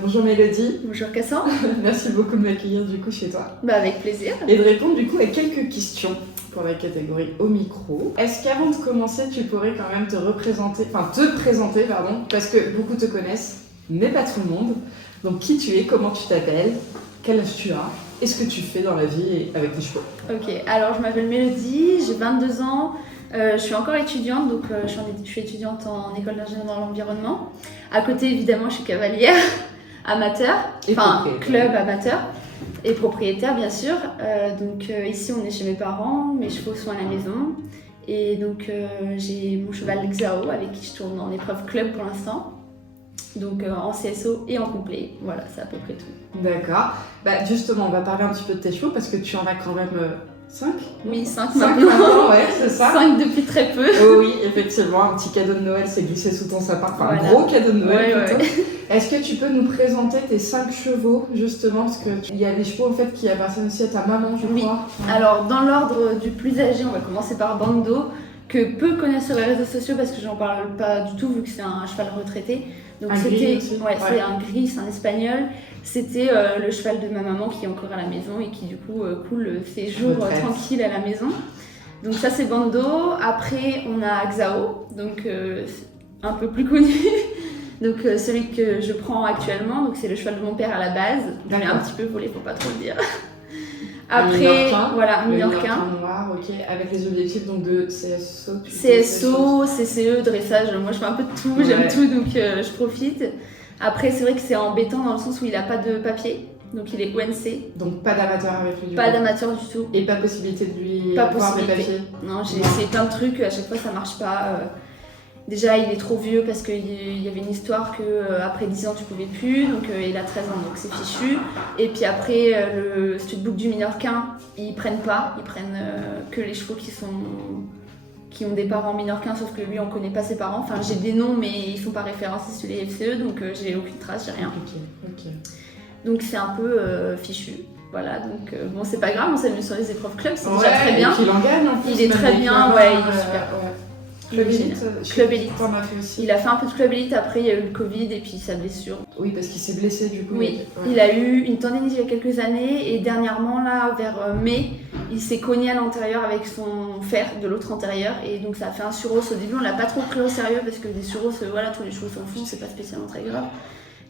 Bonjour Mélodie. Bonjour Cassandre. Merci beaucoup de m'accueillir du coup chez toi. Avec plaisir. Et de répondre du coup à quelques questions pour la catégorie au micro. Est-ce qu'avant de commencer, tu pourrais quand même te présenter, parce que beaucoup te connaissent, mais pas tout le monde. Donc qui tu es, comment tu t'appelles, quel âge tu as, et ce que tu fais dans la vie avec tes chevaux. Ok, alors je m'appelle Mélodie, j'ai 22 ans. Je suis encore étudiante, donc je suis étudiante en école d'ingénieur dans l'environnement. À côté, évidemment, je suis cavalière, amateur, club amateur et propriétaire, bien sûr. Ici, on est chez mes parents, mes chevaux sont à la maison. Et donc, j'ai mon cheval Xao avec qui je tourne en épreuve club pour l'instant. Donc en CSO et en complet, voilà, c'est à peu près tout. D'accord. Justement, on va parler un petit peu de tes chevaux parce que tu en as quand même 5 ? Oui, 5 maintenant, ouais, c'est ça. 5 depuis très peu. Oh oui, effectivement, un petit cadeau de Noël s'est glissé sous ton sapin, enfin voilà. Un gros cadeau de Noël plutôt. Ouais. Est-ce que tu peux nous présenter tes 5 chevaux, justement, parce qu'il y a des chevaux en fait qui appartiennent aussi à ta maman, je crois. Oui. Alors, dans l'ordre du plus âgé, on va commencer par Bando, que peu connaissent sur les réseaux sociaux parce que j'en parle pas du tout vu que c'est un cheval retraité. Donc c'est un gris, c'est un espagnol. C'était le cheval de ma maman qui est encore à la maison et qui du coup coule ses jours tranquilles à la maison. Donc ça c'est Bando. Après on a Xao, donc un peu plus connu. Donc celui que je prends actuellement, donc c'est le cheval de mon père à la base. Je l'ai un petit peu volé, faut pas trop le dire. Après, voilà, Minorquin noir, ok, avec les objectifs donc de CSO. CSO, CCE, dressage, moi je fais un peu de tout, j'aime tout donc je profite. Après, c'est vrai que c'est embêtant dans le sens où il n'a pas de papier, donc il est ONC. Donc pas d'amateur avec lui. Pas d'amateur du tout. Et pas possibilité de lui avoir des papiers. Non, j'ai essayé plein de trucs, à chaque fois ça marche pas. Déjà, il est trop vieux parce qu'il y avait une histoire qu'après 10 ans, tu pouvais plus. Donc, il a 13 ans, donc c'est fichu. Et puis après, le studbook du Minorquin, ils prennent pas. Ils prennent que les chevaux qui ont des parents Minorquins, sauf que lui, on connaît pas ses parents. Enfin, j'ai des noms, mais ils sont pas référencés sur les FCE, donc j'ai aucune trace, j'ai rien. Ok. Donc, c'est un peu fichu. Voilà, donc bon, c'est pas grave, on s'amuse sur les épreuves club, c'est déjà très bien. Et qu'il en gagne en plus. Il est très bien, il est super. Club Élite. Club Élite. Aussi. Il a fait un peu de Club Élite, après il y a eu le Covid et puis sa blessure. Oui, parce qu'il s'est blessé du coup. Oui, il a eu une tendinite il y a quelques années et dernièrement, là, vers mai, il s'est cogné à l'antérieur avec son fer de l'autre antérieur et donc ça a fait un surhausse. Au début, on l'a pas trop pris au sérieux parce que des surhausses, voilà, tous les chevaux s'en font, c'est pas spécialement très grave.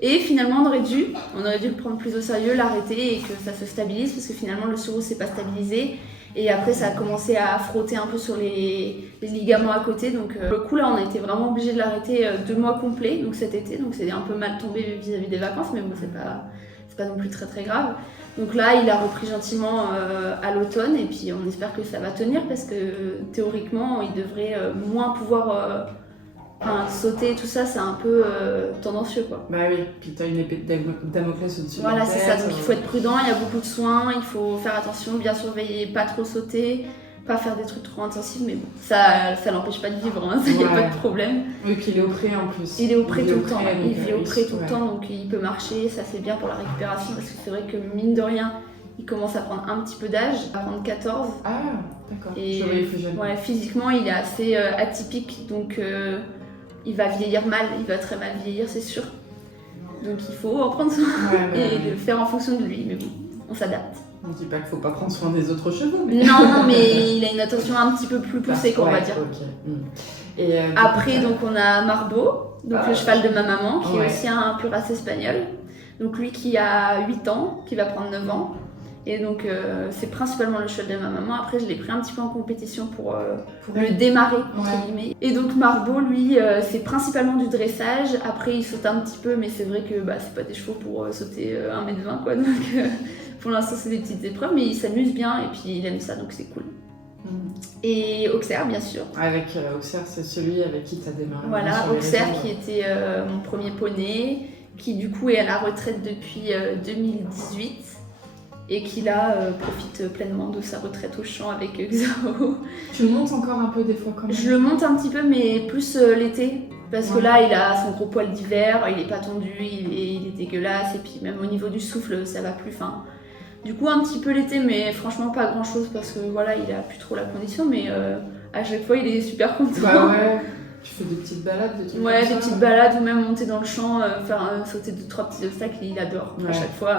Et finalement, on aurait dû le prendre plus au sérieux, l'arrêter et que ça se stabilise parce que finalement, le surhausse s'est pas stabilisé. Et après, ça a commencé à frotter un peu sur les ligaments à côté. Donc, le coup, là, on a été vraiment obligé de l'arrêter 2 mois complets, donc cet été. Donc, c'est un peu mal tombé vis-à-vis des vacances, mais bon, c'est pas non plus très très grave. Donc là, il a repris gentiment à l'automne et puis on espère que ça va tenir parce que théoriquement, il devrait moins pouvoir sauter, tout ça, c'est un peu tendancieux, quoi. Bah oui, puis t'as une épée de Damoclès au-dessus. Voilà, c'est ça, donc il faut être prudent, il y a beaucoup de soins, il faut faire attention, bien surveiller, pas trop sauter, pas faire des trucs trop intensifs, mais bon, ça l'empêche pas de vivre, hein, il n'y a pas de problème. Oui, qu'il est au pré en plus. Il est au pré tout le temps, il vit au pré tout le temps, donc il peut marcher, ça c'est bien pour la récupération, parce que c'est vrai que mine de rien, il commence à prendre un petit peu d'âge, à prendre 14. Ah, d'accord, et je voyais plus jeune. Ouais, physiquement, il est assez atypique, donc il va vieillir mal, il va très mal vieillir, c'est sûr. Donc il faut en prendre soin et le faire en fonction de lui, mais bon, on s'adapte. On ne dit pas qu'il ne faut pas prendre soin des autres chevaux. Mais... Non, mais il a une attention un petit peu plus poussée, on va dire. Okay. Et après, donc on a Marbo, donc le cheval de ma maman, qui est aussi un pur race espagnol. Donc lui qui a 8 ans, qui va prendre 9 ans. Et donc c'est principalement le cheval de ma maman. Après je l'ai pris un petit peu en compétition pour le démarrer entre guillemets. Et donc Marbo lui c'est principalement du dressage. Après il saute un petit peu mais c'est vrai que c'est pas des chevaux pour sauter 1m20 quoi. Donc pour l'instant c'est des petites épreuves mais il s'amuse bien et puis il aime ça donc c'est cool. Et Auxerre bien sûr. Avec Auxerre c'est celui avec qui tu as démarré. Voilà, Auxerre qui était mon premier poney, qui du coup est à la retraite depuis 2018. Et qui là profite pleinement de sa retraite au champ avec Xao. Tu le montes encore un peu des fois quand même? Je le monte un petit peu mais plus l'été parce que là il a son gros poil d'hiver, il est pas tondu, il est dégueulasse et puis même au niveau du souffle ça va plus. Du coup un petit peu l'été mais franchement pas grand chose parce que voilà il a plus trop la condition mais à chaque fois il est super content. Tu fais des petites balades, des trucs Ouais, comme des ça, petites balades ou même monter dans le champ, sauter 2-3 petits obstacles, il adore. Ouais. À chaque fois.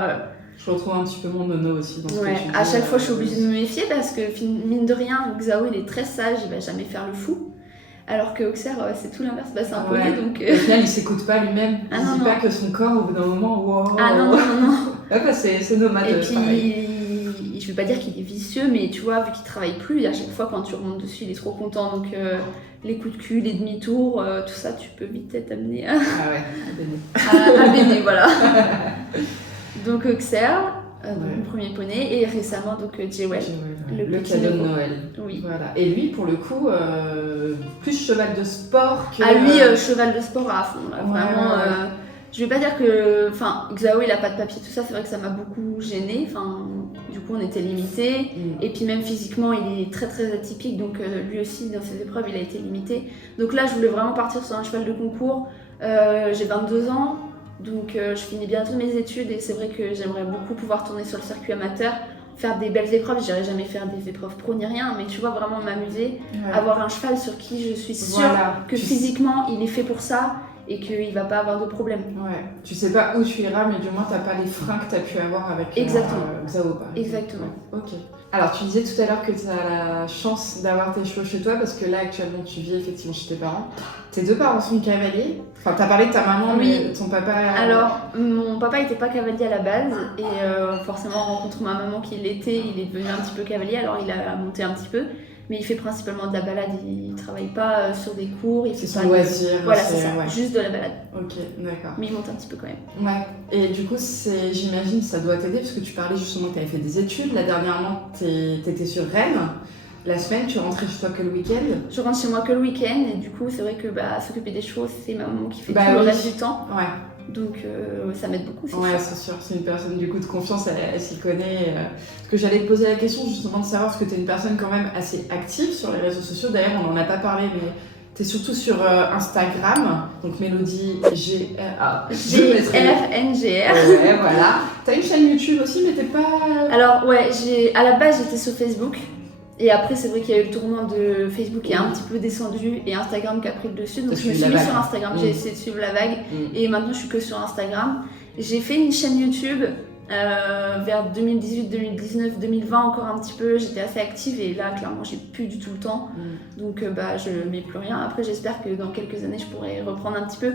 Je retrouve un petit peu mon nono aussi dans ce que tu dis. À chaque fois, je suis obligée de me méfier parce que, mine de rien, Xao, il est très sage, il va jamais faire le fou. Alors que Auxerre, c'est tout l'inverse, c'est un poney, donc... Au final, il s'écoute pas lui-même. Ah, Il non, dit non. pas que son corps, au bout d'un moment, wow. Ah non. Ouais, bah, c'est nomade. Et puis, pareil. je vais pas dire qu'il est vicieux, mais tu vois, vu qu'il travaille plus, à chaque fois quand tu remontes dessus, il est trop content. Donc, les coups de cul, les demi-tours, tout ça, tu peux vite être amené à, Ah ouais, à baigner, voilà. Donc, Auxerre, Ouais. mon premier poney, et récemment, donc, Jewel. Le petit cadeau de nouveau. Noël. Oui. Voilà. Et lui, pour le coup, plus cheval de sport que. À lui, cheval de sport à fond, là, Ouais, vraiment. ouais. Je vais pas dire que. Enfin, Xao, il a pas de papier, tout ça, c'est vrai que ça m'a beaucoup gênée. Enfin, du coup, on était limité. Et puis, même physiquement, il est très très atypique. Donc, lui aussi, dans ses épreuves, il a été limité. Donc, là, je voulais vraiment partir sur un cheval de concours. J'ai 22 ans. Donc, je finis bientôt mes études. Et c'est vrai que j'aimerais beaucoup pouvoir tourner sur le circuit amateur. Faire des belles épreuves. J'irai jamais faire des épreuves pro ni rien. Mais tu vois, vraiment m'amuser. Ouais. Avoir un cheval sur qui je suis sûre Voilà. que physiquement, il est fait pour ça. Et qu'il va pas avoir de problème. Ouais, tu sais pas où tu iras, mais du moins t'as pas les freins que t'as pu avoir avec Exactement. Xao, par exemple. Exactement. Ouais, ok. Alors tu disais tout à l'heure que tu as la chance d'avoir tes chevaux chez toi parce que là actuellement tu vis effectivement chez tes parents. Tes deux parents sont cavaliers. Enfin, t'as parlé de ta maman, Oui. mais ton papa. Alors, mon papa était pas cavalier à la base. Et forcément, en rencontrant ma maman qui l'était, il est devenu un petit peu cavalier. Alors, il a monté un petit peu. Mais il fait principalement de la balade, il travaille pas sur des cours, il fait C'est pas son loisir. Voilà, c'est ça, ouais. juste de la balade. Ok, d'accord. Mais il monte un petit peu quand même. Ouais. Et du coup, j'imagine ça doit t'aider parce que tu parlais justement que tu avais fait des études. Là, dernièrement, t'étais sur Rennes. La semaine, tu rentrais chez toi que le week-end. Je rentre chez moi que le week-end et du coup, c'est vrai que s'occuper des chevaux, c'est ma maman qui fait tout le oui. reste du temps. Ouais. Donc ça m'aide beaucoup, c'est Ouais, sûr. c'est sûr, c'est une personne du coup de confiance, elle s'y connaît. Parce que j'allais te poser la question justement de savoir, parce que tu es une personne quand même assez active sur les réseaux sociaux. D'ailleurs, on n'en a pas parlé, mais tu es surtout sur Instagram, donc Mélodie G-R-N-G-R. Ouais, voilà. Tu as une chaîne YouTube aussi, mais t'es pas. Alors, ouais, à la base, j'étais sur Facebook. Et après, c'est vrai qu'il y a eu le tournant de Facebook qui est un petit peu descendu et Instagram qui a pris le dessus. Donc, je me suis mise sur Instagram, j'ai essayé de suivre la vague. Et maintenant, je suis que sur Instagram. J'ai fait une chaîne YouTube vers 2018, 2019, 2020 encore un petit peu. J'étais assez active et là, clairement, j'ai plus du tout le temps. Donc, je mets plus rien. Après, j'espère que dans quelques années, je pourrai reprendre un petit peu.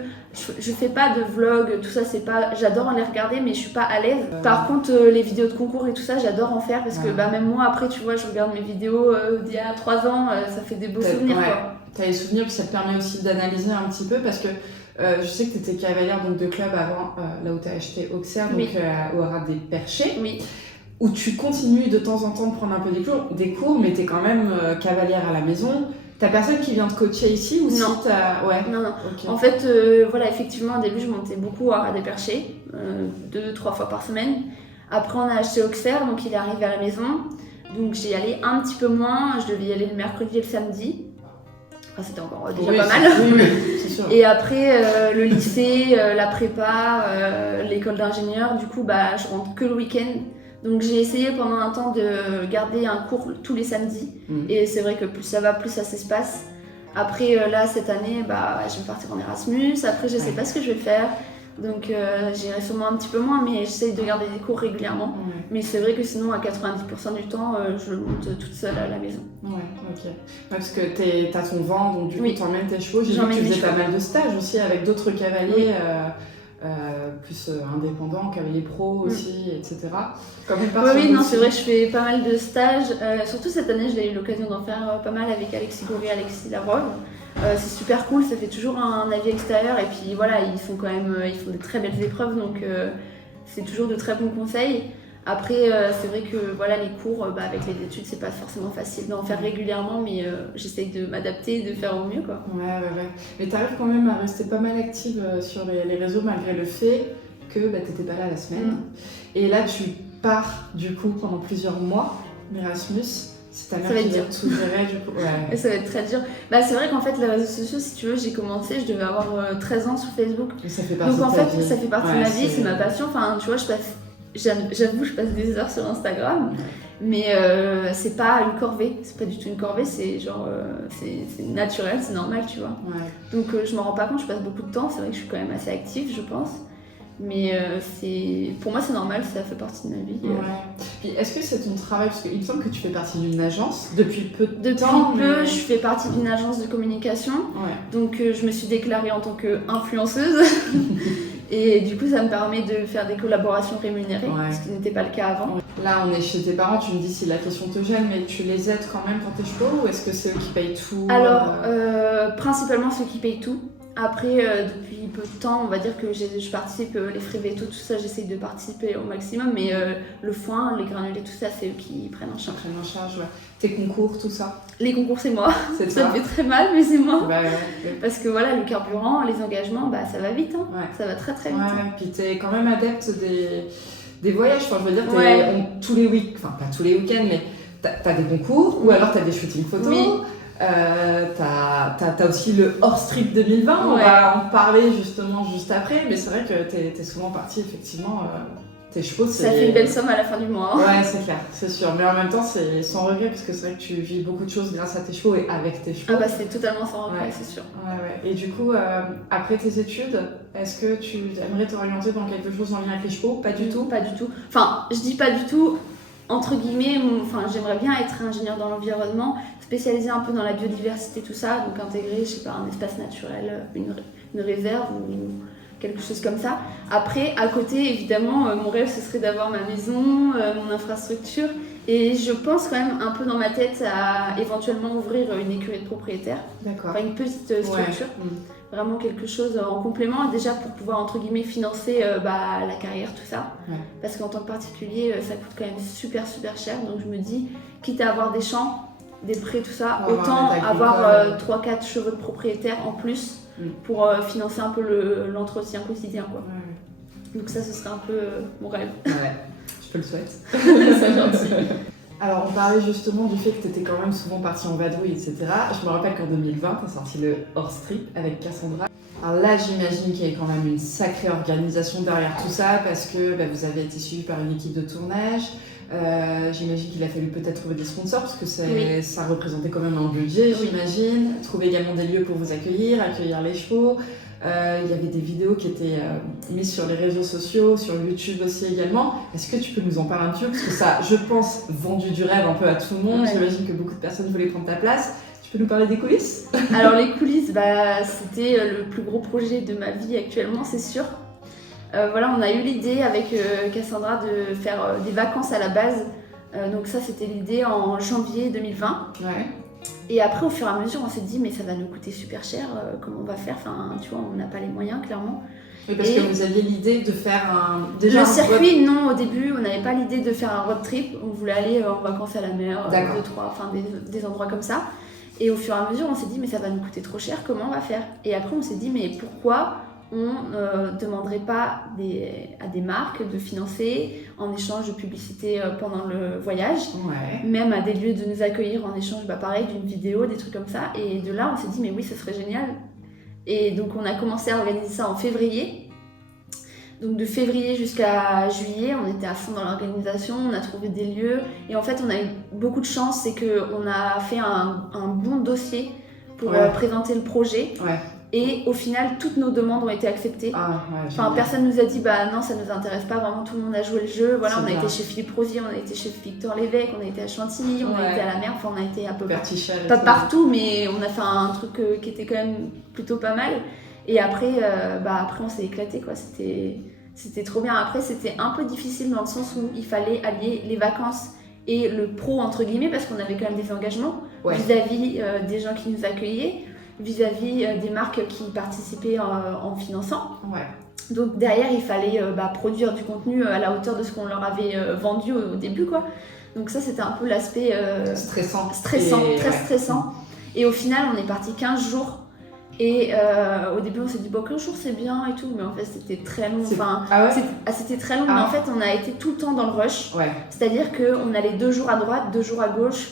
Je fais pas de vlog, tout ça, c'est pas. J'adore les regarder, mais je suis pas à l'aise. Par contre, les vidéos de concours et tout ça, j'adore en faire parce que même moi, après, tu vois, je regarde mes vidéos d'il y a 3 ans, ça fait des beaux souvenirs, quoi. T'as les souvenirs, puis ça te permet aussi d'analyser un petit peu parce que je sais que tu étais cavalière donc, de club avant, là où tu as acheté Auxerre, donc au Haras des Perchés. Oui. Où tu continues de temps en temps de prendre un peu des cours, mais tu es quand même cavalière à la maison. T'as personne qui vient te coacher ici ou non. Si t'as... Ouais. Non. Okay. En fait, voilà, effectivement, au début, je montais beaucoup au Haras des Perchés, 2-3 fois par semaine. Après, on a acheté Auxerre, donc il est arrivé à la maison. Donc j'y allais un petit peu moins, je devais y aller le mercredi et le samedi. Enfin, c'était encore déjà pas mal. Oui, c'est sûr. Et après, le lycée, la prépa, l'école d'ingénieur, du coup, je rentre que le week-end. Donc j'ai essayé pendant un temps de garder un cours tous les samedis. Et c'est vrai que plus ça va, plus ça s'espace. Après, là, cette année, je vais partir en Erasmus. Après, je sais pas ce que je vais faire. Donc j'irai sûrement un petit peu moins, mais j'essaye de garder des cours régulièrement. Mais c'est vrai que sinon, à 90% du temps, je monte toute seule à la maison. Ouais, ok. Parce que t'as ton vent, donc du coup, t'emmènes tes chevaux. J'ai vu que tu faisais pas mal de stages aussi avec d'autres cavaliers. Plus indépendants, cavaliers pro aussi, etc. Oui, non, c'est vrai que je fais pas mal de stages. Surtout cette année, j'ai eu l'occasion d'en faire pas mal avec Alexis Goury et Alexis Lavrov. C'est super cool, ça fait toujours un avis extérieur et puis voilà, ils font des très belles épreuves, donc c'est toujours de très bons conseils. Après, c'est vrai que voilà, les cours, avec les études, c'est pas forcément facile d'en faire régulièrement, mais j'essaye de m'adapter et de faire au mieux, quoi. Ouais. Mais t'arrives quand même à rester pas mal active sur les réseaux malgré le fait que t'étais pas là la semaine. Et là, tu pars du coup pendant plusieurs mois d'Erasmus. C'est ta mère qui va tout gérer, du coup. Ouais. Ça va être très dur. C'est vrai qu'en fait, les réseaux sociaux, si tu veux, j'ai commencé, je devais avoir 13 ans sur Facebook. Et ça fait partie Donc en de ta fait, vie. ça fait partie de ma vie, c'est ma passion. Enfin, tu vois, je passe j'avoue, je passe des heures sur Instagram, mais c'est pas une corvée, c'est pas du tout une corvée, c'est genre, c'est naturel, c'est normal, tu vois. Ouais. Donc je m'en rends pas compte, je passe beaucoup de temps, c'est vrai que je suis quand même assez active, je pense. Mais pour moi, c'est normal, ça fait partie de ma vie. Ouais. Puis est-ce que c'est ton travail, parce qu'il me semble que tu fais partie d'une agence depuis peu de temps. Depuis peu, je fais partie d'une agence de communication, donc je me suis déclarée en tant qu'influenceuse. Et du coup, ça me permet de faire des collaborations rémunérées, ce qui n'était pas le cas avant. Là, on est chez tes parents, tu me dis si la question te gêne, mais tu les aides quand même pour tes chevaux ou est-ce que c'est eux qui payent tout? Alors, principalement ceux qui payent tout. Après, depuis peu de temps, on va dire que je participe, les frais veto, tout ça, j'essaye de participer au maximum, mais le foin, les granulés, tout ça, c'est eux qui prennent en charge. Tes concours, tout ça? Les concours, c'est moi. C'est ça me fait très mal, mais c'est moi. Ouais. Parce que voilà, le carburant, les engagements, bah, ça va vite, hein. Ça va très très vite. Ouais, puis t'es quand même adepte des voyages, enfin, je veux dire, tous les week-ends, enfin pas tous les week-ends, mais t'as des concours, ou alors t'as des shootings photos. Oui. T'as aussi le hors strip 2020, on va en parler justement juste après, mais c'est vrai que t'es souvent partie effectivement, tes chevaux. Ça fait une belle somme à la fin du mois. Hein. Ouais, c'est clair, c'est sûr, mais en même temps c'est sans regret parce que c'est vrai que tu vis beaucoup de choses grâce à tes chevaux et avec tes chevaux. Ah bah c'est totalement sans regret, c'est sûr. Ouais. Et du coup, après tes études, est-ce que tu aimerais t'orienter dans quelque chose en lien avec les chevaux? Pas du tout? Pas du tout. Enfin, je dis pas du tout. Entre guillemets, j'aimerais bien être ingénieur dans l'environnement, spécialisé un peu dans la biodiversité, tout ça, donc intégrer, je sais pas, un espace naturel, une réserve ou quelque chose comme ça. Après, à côté, évidemment, mon rêve, ce serait d'avoir ma maison, mon infrastructure, et je pense quand même un peu dans ma tête à éventuellement ouvrir une écurie de propriétaire. D'accord. Enfin, une petite structure. Vraiment quelque chose en complément, déjà pour pouvoir entre guillemets financer la carrière, tout ça. Parce qu'en tant que particulier, ça coûte quand même super cher. Donc je me dis, quitte à avoir des champs, des prêts, tout ça, autant avoir 3-4 chevaux de propriétaire en plus pour financer un peu l'entretien quotidien, quoi. Donc ça, ce serait un peu mon rêve. Je te le souhaite. C'est gentil. Alors, on parlait justement du fait que tu étais quand même souvent partie en vadrouille, etc. Je me rappelle qu'en 2020, tu as sorti le hors strip avec Cassandra. Alors là, j'imagine qu'il y a quand même une sacrée organisation derrière tout ça parce que vous avez été suivi par une équipe de tournage. J'imagine qu'il a fallu peut-être trouver des sponsors parce que ça représentait quand même un budget, j'imagine. Trouver également des lieux pour vous accueillir les chevaux. Il y avait des vidéos qui étaient mises sur les réseaux sociaux, sur YouTube aussi également. Est-ce que tu peux nous en parler un petit peu? Parce que ça, je pense, vendu du rêve un peu à tout le monde. J'imagine que beaucoup de personnes voulaient prendre ta place. Tu peux nous parler des coulisses? Alors les coulisses, c'était le plus gros projet de ma vie actuellement, c'est sûr. On a eu l'idée avec Cassandra de faire des vacances à la base. Donc ça, c'était l'idée en janvier 2020. Et après, au fur et à mesure, on s'est dit, mais ça va nous coûter super cher, comment on va faire? Enfin, tu vois, on n'a pas les moyens, clairement. Oui, parce que vous aviez l'idée de faire le circuit, non, au début, on n'avait pas l'idée de faire un road trip. On voulait aller en vacances à la mer, des endroits comme ça. Et au fur et à mesure, on s'est dit, mais ça va nous coûter trop cher, comment on va faire? Et après, on s'est dit, mais pourquoi on ne demanderait pas à des marques de financer en échange de publicité pendant le voyage, même à des lieux de nous accueillir en échange, pareil, d'une vidéo, des trucs comme ça. Et de là, on s'est dit, mais oui, ça serait génial. Et donc, on a commencé à organiser ça en février. Donc, de février jusqu'à juillet, on était à fond dans l'organisation, on a trouvé des lieux. Et en fait, on a eu beaucoup de chance, c'est qu'on a fait un bon dossier pour présenter le projet. Et au final, toutes nos demandes ont été acceptées. Personne nous a dit non, ça nous intéresse pas. Vraiment, tout le monde a joué le jeu. Voilà, on a été chez Philippe Rosier, on a été chez Victor Lévesque, on a été à Chantilly, on a été à la mer. Enfin, on a été un peu pas partout, mais on a fait un truc qui était quand même plutôt pas mal. Et après, on s'est éclaté, quoi. C'était trop bien. Après, c'était un peu difficile dans le sens où il fallait allier les vacances et le pro entre guillemets parce qu'on avait quand même des engagements vis-à-vis des gens qui nous accueillaient, vis-à-vis des marques qui participaient en finançant. Donc derrière, il fallait produire du contenu à la hauteur de ce qu'on leur avait vendu au début, quoi. Donc ça, c'était un peu l'aspect stressant, très stressant. Et au final, on est parti 15 jours. Et au début, on s'est dit 15 jours c'est bien et tout, mais en fait, c'était très long. C'était très long, mais en fait, on a été tout le temps dans le rush. C'est-à-dire qu'on allait 2 jours à droite, 2 jours à gauche,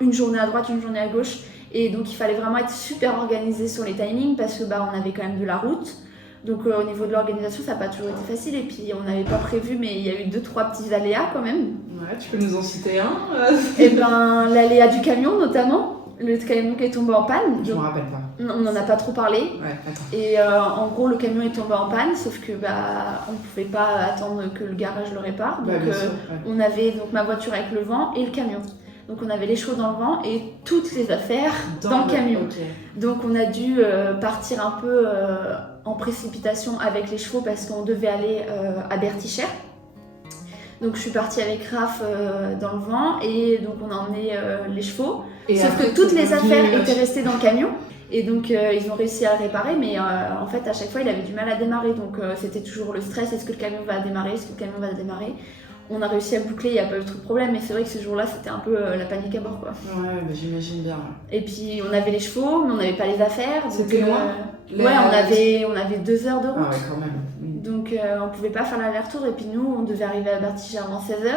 une journée à droite, une journée à gauche. Et donc, il fallait vraiment être super organisé sur les timings parce que on avait quand même de la route. Donc au niveau de l'organisation, ça n'a pas toujours été facile. Et puis on n'avait pas prévu, mais il y a eu 2-3 petits aléas quand même. Ouais, tu peux nous en citer un Et ben l'aléa du camion notamment. Le camion qui est tombé en panne. Je me rappelle pas. On n'en a pas trop parlé. Ouais, attends. Et en gros, le camion est tombé en panne, sauf que on pouvait pas attendre que le garage le répare. Donc Bien sûr, on avait donc ma voiture avec le vent et le camion. Donc on avait les chevaux dans le vent et toutes les affaires dans le camion. Okay. Donc on a dû partir un peu en précipitation avec les chevaux parce qu'on devait aller à Bertichère. Donc je suis partie avec Raph dans le vent et donc on a emmené les chevaux. Et sauf après, que toutes les affaires la... étaient restées dans le camion. Et donc ils ont réussi à le réparer, mais en fait à chaque fois il avait du mal à démarrer. Donc c'était toujours le stress, est-ce que le camion va démarrer, est-ce que le camion va démarrer. On a réussi à boucler, il n'y a pas eu trop de problème, mais c'est vrai que ce jour-là c'était un peu la panique à bord quoi. Ouais, bah, j'imagine bien. Ouais. Et puis on avait les chevaux, mais on n'avait pas les affaires. C'était loin Ouais, on avait 2 heures de route. Ah ouais, quand même. Donc on pouvait pas faire l'aller-retour et puis nous on devait arriver à Bertichère avant 16h.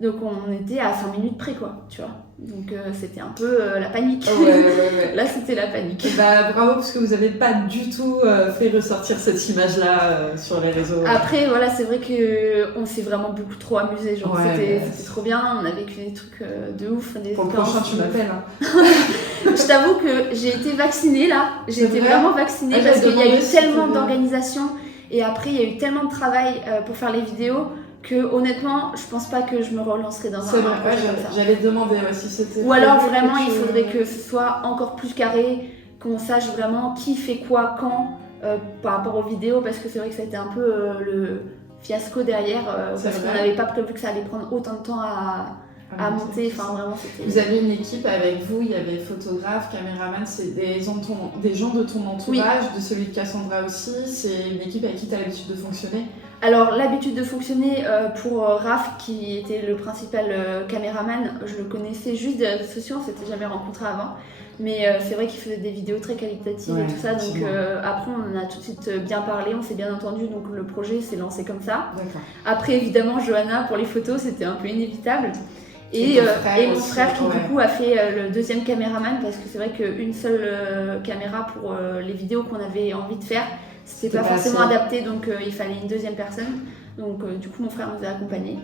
Donc on était à 5 minutes près quoi, tu vois. Donc c'était un peu la panique. Ouais. Là c'était la panique. Bah bravo parce que vous avez pas du tout fait ressortir cette image-là sur les réseaux. Après voilà, c'est vrai que on s'est vraiment beaucoup trop amusé, genre ouais, c'était trop bien, on a vécu des trucs de ouf. Pour le prochain tu m'appelles. Hein. Je t'avoue que j'ai été vaccinée là, j'ai été vraiment vaccinée parce qu'il y a eu tellement d'organisation et après il y a eu tellement de travail pour faire les vidéos. Que honnêtement, je pense pas que je me relancerai dans un projet comme ça. J'allais te demander si c'était... Ou alors vraiment, il faudrait que ce soit encore plus carré, qu'on sache vraiment qui fait quoi, quand, par rapport aux vidéos, parce que c'est vrai que ça a été un peu le fiasco derrière, parce qu'on n'avait pas prévu que ça allait prendre autant de temps à monter. Enfin, vraiment, c'était... Vous avez une équipe avec vous, il y avait photographe, caméraman, c'est des gens de ton entourage, de celui de Cassandra aussi, c'est une équipe avec qui tu as l'habitude de fonctionner? Alors l'habitude de fonctionner pour Raph qui était le principal caméraman, je le connaissais juste des réseaux sociaux, on s'était jamais rencontrés avant. Mais c'est vrai qu'il faisait des vidéos très qualitatives et tout ça, donc après on en a tout de suite bien parlé, on s'est bien entendu, donc le projet s'est lancé comme ça. Après évidemment Johanna pour les photos c'était un peu inévitable. Et mon frère qui du coup a fait le deuxième caméraman parce que c'est vrai qu'une seule caméra pour les vidéos qu'on avait envie de faire, c'était pas forcément adapté, donc il fallait une deuxième personne. Donc du coup mon frère nous a accompagnés.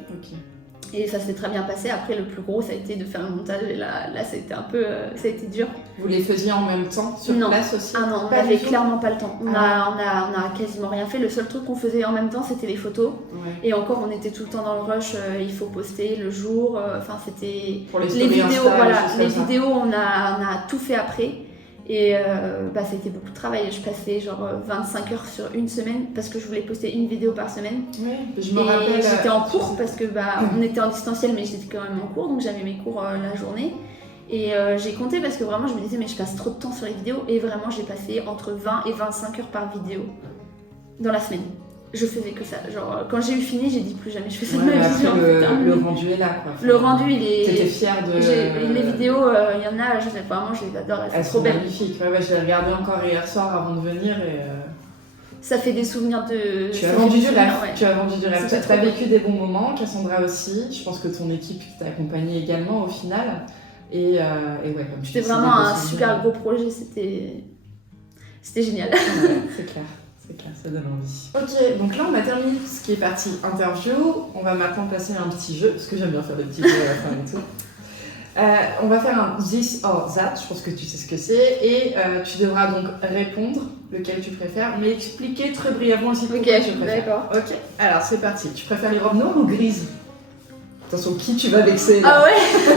Et ça s'est très bien passé. Après le plus gros ça a été de faire le montage et là ça a été un peu ça a été dur. Vous les faisiez en même temps sur place aussi? Ah non, on n'avait clairement pas le temps. On a quasiment rien fait. Le seul truc qu'on faisait en même temps c'était les photos. Et encore on était tout le temps dans le rush, il faut poster le jour. Enfin c'était les vidéos, les vidéos on a tout fait après. Et ça a été beaucoup de travail. Je passais genre 25 heures sur une semaine parce que je voulais poster une vidéo par semaine. Je me rappelle. J'étais en cours parce que on était en distanciel, mais j'étais quand même en cours, donc j'avais mes cours la journée. Et j'ai compté parce que vraiment je me disais mais je passe trop de temps sur les vidéos et vraiment j'ai passé entre 20 et 25 heures par vidéo dans la semaine. Je faisais que ça. Genre, quand j'ai eu fini, j'ai dit plus jamais je fais ça de ma vie. Le rendu est là, quoi. Le rendu, il est. T'étais fière de. Les vidéos, il y en a, je sais pas, moi je les adore, elles sont trop belles. Magnifiques. Je l'ai regardé encore hier soir avant de venir et. Ça fait des souvenirs de. Tu as vendu du rêve. Tu as vendu du rêve. Tu as vécu des bons moments, Cassandra aussi. Je pense que ton équipe t'a accompagnée également au final. Et ouais, comme tu dis. C'était vraiment un super gros projet, c'était génial. C'est clair. Ça donne envie. Ok, donc là on a terminé tout ce qui est partie interview. On va maintenant passer à un petit jeu, parce que j'aime bien faire des petits jeux à la fin et tout. On va faire un this or that, je pense que tu sais ce que c'est, et tu devras donc répondre lequel tu préfères, mais expliquer très brièvement aussi pourquoi tu préfères. D'accord. Ok, alors c'est parti. Tu préfères les robes noires ou grises? Attention, qui tu vas vexer là? Ah ouais.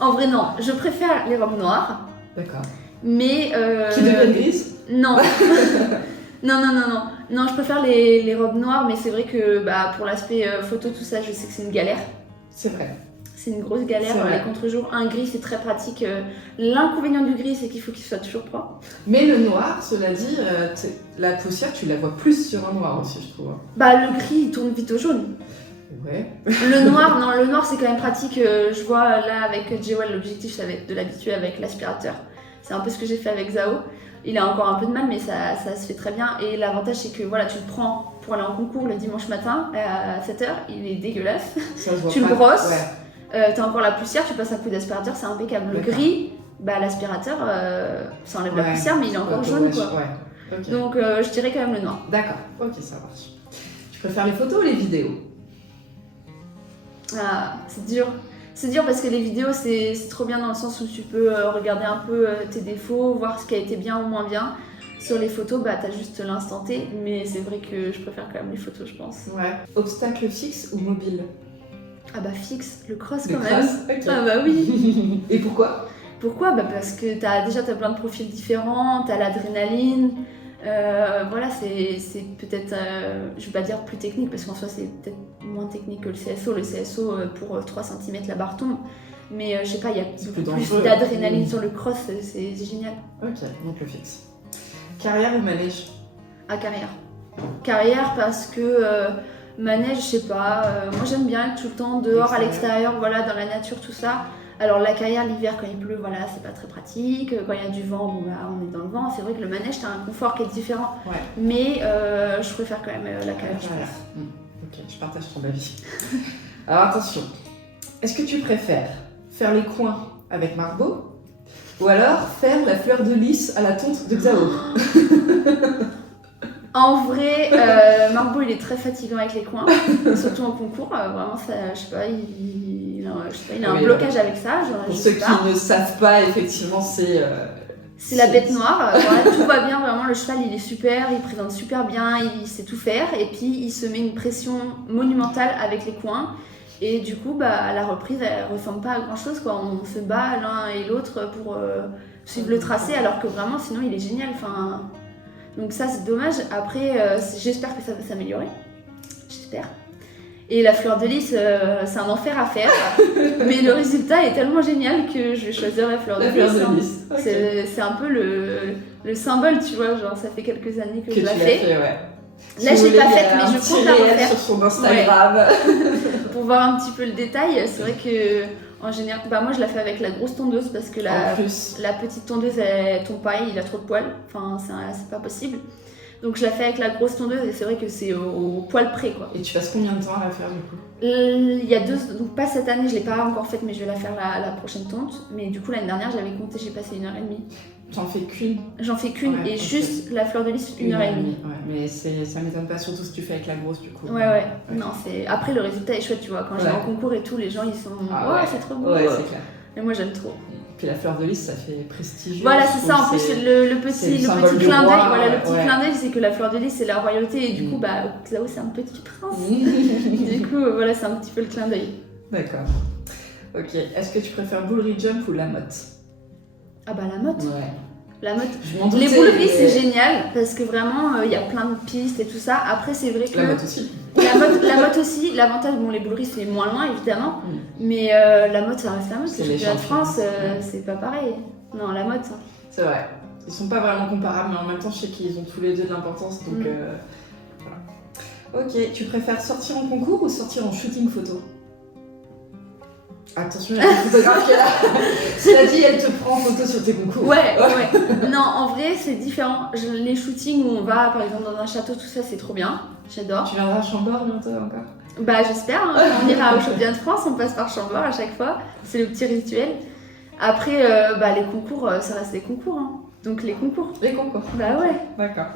En vrai non, je préfère les robes noires. D'accord. Mais... Qui deviennent grises? Non. Non, je préfère les robes noires, mais c'est vrai que pour l'aspect photo, tout ça, je sais que c'est une galère. C'est vrai. C'est une grosse galère, les contre-jours. Un gris, c'est très pratique. L'inconvénient du gris, c'est qu'il faut qu'il soit toujours propre. Mais le noir, cela dit, la poussière, tu la vois plus sur un noir aussi, je trouve. Le gris, il tourne vite au jaune. Ouais. Le noir, c'est quand même pratique. Je vois là, avec Jewel, l'objectif, ça va être de l'habituer avec l'aspirateur. C'est un peu ce que j'ai fait avec Zao. Il a encore un peu de mal, mais ça se fait très bien. Et l'avantage, c'est que tu le prends pour aller en concours le dimanche matin à 7h. Il est dégueulasse. Tu le brosses. T'as encore la poussière, tu passes un coup d'aspirateur, c'est impeccable. Le gris, l'aspirateur, ça enlève la poussière, mais il est encore jaune, quoi. Ok. Donc je dirais quand même le noir. D'accord, ok, ça marche. Tu préfères les photos ou les vidéos? Ah, c'est dur. C'est dur parce que les vidéos, c'est trop bien dans le sens où tu peux regarder un peu tes défauts, voir ce qui a été bien ou moins bien. Sur les photos, bah, t'as juste l'instant T, mais c'est vrai que je préfère quand même les photos, je pense. Ouais. Obstacle fixe ou mobile? Ah bah fixe, le cross Le quand cross, même. ok. Ah bah oui. Et pourquoi? Pourquoi? Bah parce que t'as plein de profils différents, t'as l'adrénaline. Voilà, c'est peut-être, je vais pas dire plus technique, parce qu'en soi c'est peut-être moins technique que le CSO. Le CSO, pour 3 cm la barre tombe. Mais je sais pas, il y a C'est beaucoup plus plus dangereux. d'adrénaline sur le cross, c'est génial. Ok, donc le fixe. Carrière ou manège? À carrière. Carrière parce que manège, je sais pas, moi j'aime bien être tout le temps dehors, à l'extérieur, voilà, dans la nature, tout ça. Alors la carrière, l'hiver, quand il pleut, voilà, c'est pas très pratique. Quand il y a du vent, bon bah on est dans le vent. C'est vrai que le manège, t'as un confort qui est différent. Ouais. Mais je préfère quand même la carrière. Je pense. Ok, je partage ton avis. Alors attention, est-ce que tu préfères faire les coins avec Margot ou alors faire la fleur de lys à la tonte de Xao? En vrai, Margot il est très fatigant avec les coins, surtout en concours. Vraiment, ça, je sais pas, il a un blocage avec ça. Pour ceux qui ne savent pas, effectivement, c'est la bête noire. Voilà, tout va bien, vraiment. Le cheval, il est super, il présente super bien, il sait tout faire. Et puis, il se met une pression monumentale avec les coins. Et du coup, bah, la reprise, elle ressemble pas à grand chose, quoi. On se bat l'un et l'autre pour suivre le tracé, alors que vraiment, sinon, il est génial. Enfin, donc ça, c'est dommage. Après, j'espère que ça va s'améliorer. J'espère. Et la fleur de lys, c'est un enfer à faire. Mais le résultat est tellement génial que je vais choisir la fleur de lys. Okay. C'est un peu le symbole, tu vois. Genre, ça fait quelques années que je la fais. Ouais. Là, je l'ai pas faite, mais je compte la refaire. Sur son Instagram. Ouais. Pour voir un petit peu le détail, c'est vrai que en général, bah moi je la fais avec la grosse tondeuse parce que la petite tondeuse elle tombe pas, il a trop de poils, enfin c'est pas possible. Donc je la fais avec la grosse tondeuse et c'est vrai que c'est au poil près quoi. Et tu passes combien de temps à la faire du coup? Il y a donc pas cette année, je l'ai pas encore faite, mais je vais la faire la prochaine tonte. Mais du coup l'année dernière j'avais compté, j'ai passé 1h30. T'en fais qu'une? J'en fais qu'une et juste la fleur de lys 1h30. Ouais, mais ça m'étonne pas, surtout si tu fais avec la grosse du coup. Ouais. Non, après le résultat est chouette, tu vois. Quand je vais en concours et tout, les gens ils sont c'est trop beau. Ouais, c'est clair. Et moi j'aime trop. Puis la fleur de lys, ça fait prestigieux. Voilà, c'est ça. En plus, le petit clin d'œil, le petit clin d'œil, c'est que la fleur de lys, c'est la royauté. Et du coup, bah, Xao, c'est un petit prince. Du coup, voilà, c'est un petit peu le clin d'œil. D'accord. Ok. Est-ce que tu préfères Bullry Jump ou la motte? Ah bah la motte. Ouais. La motte. Les bouleries, c'est génial parce que vraiment, il y a plein de pistes et tout ça. Après, c'est vrai que. La motte aussi. La motte aussi. L'avantage, bon, les bouleries, c'est moins loin évidemment. Mais la motte, ça reste la motte. Le championnat de France, c'est pas pareil. Non, la motte. C'est vrai. Ils sont pas vraiment comparables, mais en même temps, je sais qu'ils ont tous les deux de l'importance. Donc voilà. Ok. Tu préfères sortir en concours ou sortir en shooting photo? Attention, il y a une photographe qui est là. Cela dit, elle te prend en photo sur tes concours. Ouais. Non, en vrai, c'est différent. Les shootings où on va, par exemple, dans un château, tout ça, c'est trop bien. J'adore. Tu viendras à Chambord bientôt encore? Bah, j'espère. Hein. On ira au championnat de France, on passe par Chambord à chaque fois. C'est le petit rituel. Après, les concours, ça reste des concours. Hein. Donc, les concours. Les concours. Bah ouais. D'accord.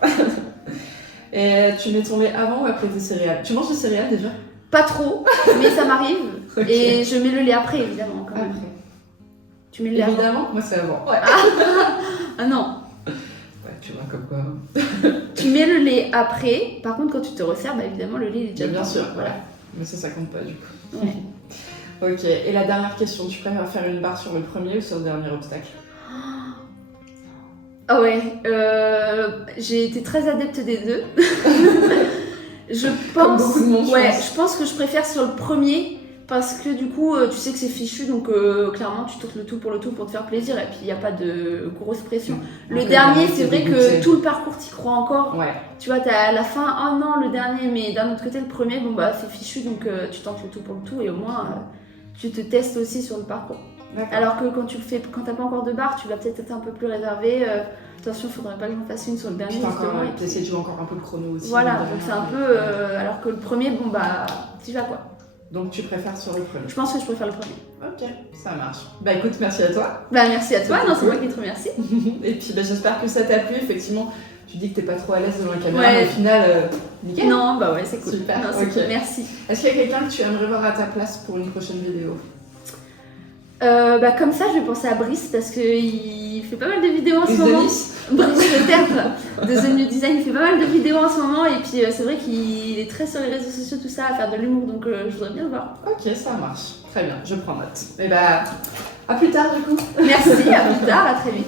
Et tu mets ton lait avant ou après tes céréales? Tu manges des céréales déjà? Pas trop, mais ça m'arrive. Okay. Et je mets le lait après, évidemment. Quand même. Après. Tu mets le lait évidemment, avant? Moi c'est avant. Ouais. Ah non. Ouais, tu vois comme quoi. Tu mets le lait après. Par contre, quand tu te resserres, bah, évidemment, le lait est déjà bien sûr, voilà. Mais ça compte pas du coup. Ouais. Ok, et la dernière question, tu préfères faire une barre sur le premier ou sur le dernier obstacle? Ah ouais, j'ai été très adepte des deux. Je pense, beaucoup de monde, je pense que je préfère sur le premier parce que du coup, tu sais que c'est fichu, donc clairement, tu tentes le tout pour te faire plaisir et puis il n'y a pas de grosse pression. Le dernier, c'est vrai que tout le parcours, t'y crois encore. Ouais. Tu vois, t'as à la fin, oh non, le dernier, mais d'un autre côté, le premier, bon bah c'est fichu, donc tu tentes le tout pour le tout et au moins, tu te testes aussi sur le parcours. Alors que quand tu le fais, quand t'as pas encore de barre, tu vas peut-être être un peu plus réservé. Attention, faudrait pas que j'en fasse une sur le dernier. Tu essaies de jouer encore un peu le chrono aussi. Voilà, donc c'est un peu. Alors que le premier, bon bah, t'y vas quoi. Donc tu préfères sur le premier? Je pense que je préfère le premier. Ok, ça marche. Bah écoute, merci à toi. Bah merci à toi, non, c'est moi qui te remercie. Et puis j'espère que ça t'a plu, effectivement. tu dis que t'es pas trop à l'aise devant la caméra, Ouais. mais au final, nickel. Non, bah ouais, c'est cool. Super, Non, c'est ok. cool, merci. Est-ce qu'il y a quelqu'un que tu aimerais voir à ta place pour une prochaine vidéo? Bah comme ça, je vais penser à Brice parce qu'il fait pas mal de vidéos en ce Brice de moment. Nice? Brice de Tertre de The New Design, il fait pas mal de vidéos en ce moment et puis c'est vrai qu'il est très sur les réseaux sociaux, tout ça, à faire de l'humour, donc je voudrais bien le voir. Ok, ça marche. Très bien, je prends note. Et bah, à plus tard du coup. Merci, à plus tard, à très vite.